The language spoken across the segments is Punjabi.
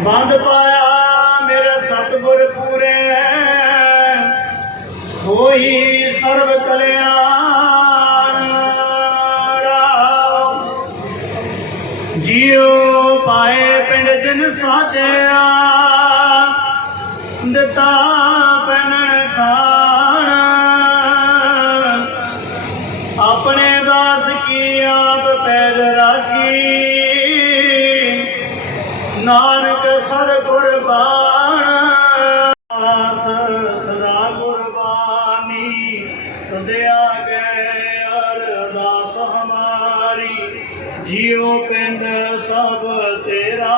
ਬੰਦ ਪਾਇਆ ਮੇਰੇ ਸਤਿਗੁਰ ਪੂਰੇ। ਹੋਈ ਸਰਬ ਕਲਿਆਣ ਰਾਮ। ਜਿਉ ਪਾਏ ਪਿੰਡ ਜਿਨ ਸਾਜਿਆ, ਦਿੱਤਾ ਪੈਨਣ ਖਾਣ। ਆਪਣੇ ਦਾਸ ਕੀ ਆਪ ਪੈਰ ਰਾਖੀ ਨਾਨਕ ਹਮਾਰੀ, ਜਿਉ ਪਿੰਡ ਸਭ ਤੇਰਾ।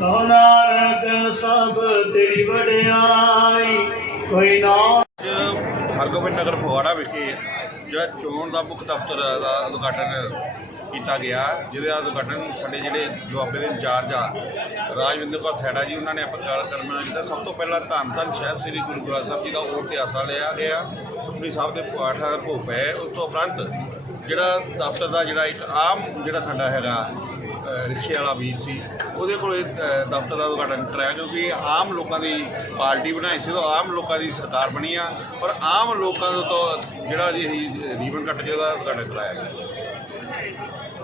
ਕਹੋ ਨਾਨਕ, ਸਭ ਤੇਰੀ ਵਡਿਆਈ, ਕੋਈ ਨਾ ਹਰਗੋਬਿੰਦ ਨਗਰ ਫਗਵਾੜਾ ਵਿਖੇ ਜਿਹੜਾ ਚੋਣ ਦਾ ਮੁੱਖ ਦਫ਼ਤਰ ਦਾ ਉਦਘਾਟਨ ਕੀਤਾ ਗਿਆ, ਜਿਹਦੇ ਦਾ ਉਦਘਾਟਨ ਸਾਡੇ ਜਿਹੜੇ ਦੁਆਬੇ ਦੇ ਇੰਚਾਰਜ ਆ, ਰਾਜਵਿੰਦਰ ਕੌਰ ਖੈੜਾ ਜੀ, ਉਹਨਾਂ ਨੇ ਆਪਾਂ ਕਰ ਕੀਤਾ। ਸਭ ਤੋਂ ਪਹਿਲਾਂ ਧੰਨ ਧੰਨ ਸਾਹਿਬ ਸ੍ਰੀ ਗੁਰੂ ਗ੍ਰੰਥ ਸਾਹਿਬ ਜੀ ਦਾ ਉਹ ਇਤਿਹਾਸਾ ਲਿਆ ਗਿਆ। ਸੁਖਮਨੀ ਸਾਹਿਬ ਦੇ ਪਾਠਾਂ ਦਾ ਭੋਗ ਪਏ। ਉਸ ਤੋਂ ਉਪਰੰਤ ਜਿਹੜਾ ਦਫ਼ਤਰ ਦਾ ਜਿਹੜਾ ਇੱਕ ਆਮ ਜਿਹੜਾ ਸਾਡਾ ਹੈਗਾ ਰਿਕਸ਼ੇ ਵਾਲਾ ਵੀਰ ਸੀ, ਉਹਦੇ ਕੋਲ ਦਫ਼ਤਰ ਦਾ ਉਦਘਾਟਨ ਕਰਾਇਆ, ਕਿਉਂਕਿ ਆਮ ਲੋਕਾਂ ਦੀ ਪਾਰਟੀ ਬਣਾਈ ਸੀ ਤਾਂ ਆਮ ਲੋਕਾਂ ਦੀ ਸਰਕਾਰ ਬਣੀ ਆ, ਔਰ ਆਮ ਲੋਕਾਂ ਦੇ ਤੋਂ ਜਿਹੜਾ ਜੀ ਅਸੀਂ ਰੀਬਨ ਕੱਟ ਕੇ ਉਹਦਾ ਉਦਘਾਟਨ ਕਰਾਇਆ ਗਿਆ।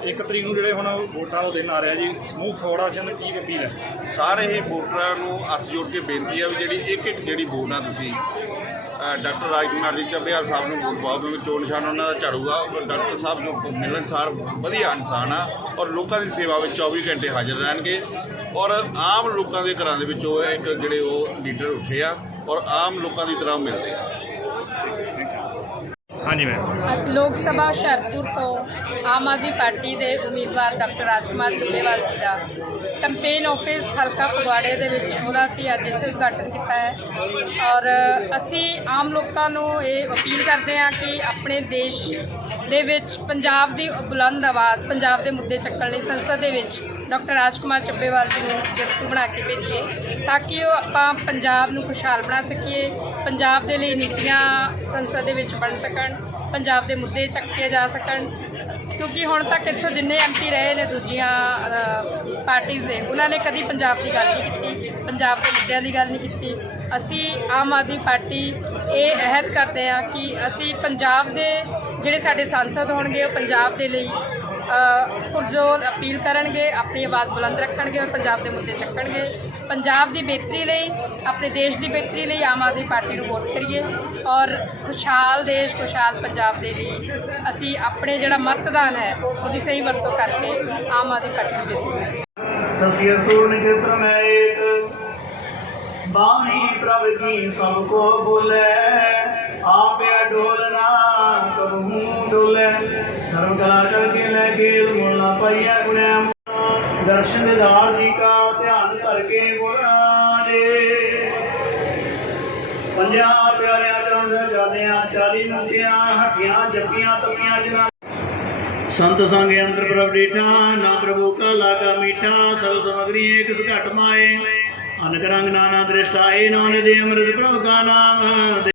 ਇੱਕ ਤਰੀਕ ਨੂੰ ਜਿਹੜੇ ਹੁਣ ਵੋਟਾਂ ਦਾ ਦਿਨ ਆ ਰਿਹਾ ਜੀ ਸਮੂਹ ਫੌੜਾ ਚੰਦ ਕੀ ਅਪੀਲ ਹੈ? ਸਾਰੇ ਹੀ ਵੋਟਰਾਂ ਨੂੰ ਹੱਥ ਜੋੜ ਕੇ ਬੇਨਤੀ ਹੈ ਵੀ ਜਿਹੜੀ ਇੱਕ ਇੱਕ ਜਿਹੜੀ ਵੋਟ ਆ ਤੁਸੀਂ ਅ, ਡਾਕਟਰ ਰਾਜਕੁਮਾਰ ਜੀ ਚੱਬੇਵਾਲ ਸਾਹਿਬ ਨੂੰ ਵੋਟ ਪਾਓ ਕਿਉਂਕਿ ਚੋਣ ਨਿਸ਼ਾਨ ਉਹਨਾਂ ਦਾ ਝਾੜੂ ਆ ਉਹ ਡਾਕਟਰ ਸਾਹਿਬ ਜੋ ਮਿਲਣਸਾਰ ਵਧੀਆ ਇਨਸਾਨ ਆ ਔਰ ਲੋਕਾਂ ਦੀ ਸੇਵਾ ਵਿੱਚ 24 ਘੰਟੇ ਹਾਜ਼ਰ ਰਹਿਣਗੇ। ਔਰ ਆਮ ਲੋਕਾਂ ਦੇ ਘਰਾਂ ਦੇ ਵਿੱਚ ਉਹ ਇੱਕ ਜਿਹੜੇ ਉਹ ਲੀਡਰ ਉੱਠੇ ਆ ਔਰ ਆਮ ਲੋਕਾਂ ਦੀ ਤਰ੍ਹਾਂ ਮਿਲਦੇ ਆ। ਹਾਂਜੀ ਮੈਮ ਅੱਜ ਲੋਕ ਸਭਾ ਹੁਸ਼ਿਆਰਪੁਰ ਤੋਂ ਆਮ ਆਦਮੀ ਪਾਰਟੀ ਦੇ ਉਮੀਦਵਾਰ ਡਾਕਟਰ ਰਾਜਕੁਮਾਰ ਚੱਬੇਵਾਲ ਜੀ ਦਾ ਕੰਪੇਨ ਆਫਿਸ ਹਲਕਾ ਫਗਵਾੜੇ ਦੇ ਵਿੱਚ ਉਹਦਾ ਅਸੀਂ ਅੱਜ ਇੱਥੇ ਉਦਘਾਟਨ ਕੀਤਾ ਹੈ। ਔਰ ਅਸੀਂ ਆਮ ਲੋਕਾਂ ਨੂੰ ਇਹ ਅਪੀਲ ਕਰਦੇ ਹਾਂ ਕਿ ਆਪਣੇ ਦੇਸ਼ ਦੇ ਵਿੱਚ ਪੰਜਾਬ ਦੀ ਬੁਲੰਦ ਆਵਾਜ਼, ਪੰਜਾਬ ਦੇ ਮੁੱਦੇ ਚੱਕਣ ਲਈ ਸੰਸਦ ਦੇ ਵਿੱਚ ਡਾਕਟਰ ਰਾਜਕੁਮਾਰ ਚੱਬੇਵਾਲ ਜੀ ਨੂੰ ਜੇਤੂ ਬਣਾ ਕੇ ਭੇਜੀਏ ਤਾਂ ਕਿ ਉਹ ਆਪਾਂ ਪੰਜਾਬ ਨੂੰ ਖੁਸ਼ਹਾਲ ਬਣਾ ਸਕੀਏ, ਪੰਜਾਬ ਦੇ ਲਈ ਨੀਤੀਆਂ ਸੰਸਦ ਦੇ ਵਿੱਚ ਬਣ ਸਕਣ, ਪੰਜਾਬ ਦੇ ਮੁੱਦੇ ਚੱਕੇ ਜਾ ਸਕਣ। ਕਿਉਂਕਿ ਹੁਣ ਤੱਕ ਇੱਥੋਂ ਜਿੰਨੇ ਐਮਪੀ ਰਹੇ ਨੇ ਦੂਜੀਆਂ ਪਾਰਟੀਆਂ ਦੇ, ਉਹਨਾਂ ਨੇ ਕਦੀ ਪੰਜਾਬ ਦੀ ਗੱਲ ਨਹੀਂ ਕੀਤੀ, ਪੰਜਾਬ ਦੇ ਮੁੱਦਿਆਂ ਦੀ ਗੱਲ ਨਹੀਂ ਕੀਤੀ। ਅਸੀਂ ਆਮ ਆਦਮੀ ਪਾਰਟੀ ਇਹ ਅਹਿਦ ਕਰਦੇ ਹਾਂ ਕਿ ਅਸੀਂ ਪੰਜਾਬ ਦੇ ਜਿਹੜੇ ਸਾਡੇ ਸੰਸਦ ਹੋਣਗੇ, ਉਹ ਪੰਜਾਬ ਦੇ ਲਈ ਪੁਰਜ਼ੋਰ ਅਪੀਲ ਕਰਨਗੇ, ਆਪਣੀ ਆਵਾਜ਼ ਬੁਲੰਦ ਰੱਖਣਗੇ ਔਰ ਪੰਜਾਬ ਦੇ ਮੁੱਦੇ ਚੱਕਣਗੇ। ਪੰਜਾਬ ਦੀ ਬਿਹਤਰੀ ਲਈ, ਆਪਣੇ ਦੇਸ਼ ਦੀ ਬਿਹਤਰੀ ਲਈ ਆਮ ਆਦਮੀ ਪਾਰਟੀ ਨੂੰ ਵੋਟ ਕਰੀਏ ਔਰ ਖੁਸ਼ਹਾਲ ਦੇਸ਼, ਖੁਸ਼ਹਾਲ ਪੰਜਾਬ ਦੇ ਲਈ ਅਸੀਂ ਆਪਣੇ ਜਿਹੜਾ ਮਤਦਾਨ ਹੈ, ਉਹਦੀ ਸਹੀ ਵਰਤੋਂ ਕਰਕੇ ਆਮ ਆਦਮੀ ਪਾਰਟੀ ਨੂੰ ਜਿੱਤੂਗੇ ਸਸਿਯਤੁ ਨਿਜਤਰ ਏਕ, ਬਾਣੀ ਪ੍ਰਭ ਕੀ ਸਭ ਕੋ ਬੋਲੇ ਆਪਿਆ ਡੋਲਨਾ ਕਬਹੂ। ਸਰਵ ਕਲਾ ਕਰਕੇ ਲੈ ਗੇਲ ਮੁਲ ਨਾ ਪਾਈਐ ਗੁਣੈ ਦਰਸ਼ਨ ਦਿਦਾਰ ਜੀ ਕਾ ਧਿਆਨ ਕਰਕੇ ਬੋਲਣਾ ਜੇ। ਪੰਜਾਂ ਪਿਆਰਿਆਂ ਚੰਦ ਜਾਦਿਆਂ ਚਾਲੀ ਮੁਕੀਆਂ ਹੱਟੀਆਂ ਜੱਪੀਆਂ ਤਪੀਆਂ ਜਿਨ੍ਹਾਂ ਸੰਤ ਸੰਗ ਅੰਦਰ ਪ੍ਰਭ ਡੀਠਾ, ਨਾ ਪ੍ਰਭੂ ਕਾ ਲਾਗਾ ਮੀਠਾ ਸਭ ਸਮਗਰੀ ਏਕ ਘਟ ਮਾਏ। ਅਨਕ ਰੰਗ ਨਾਨਾ ਦ੍ਰਿਸ਼ਟਾ ਏ ਨੌ ਅੰਮ੍ਰਿਤ ਪ੍ਰਭ ਕਾ ਨਾਮ।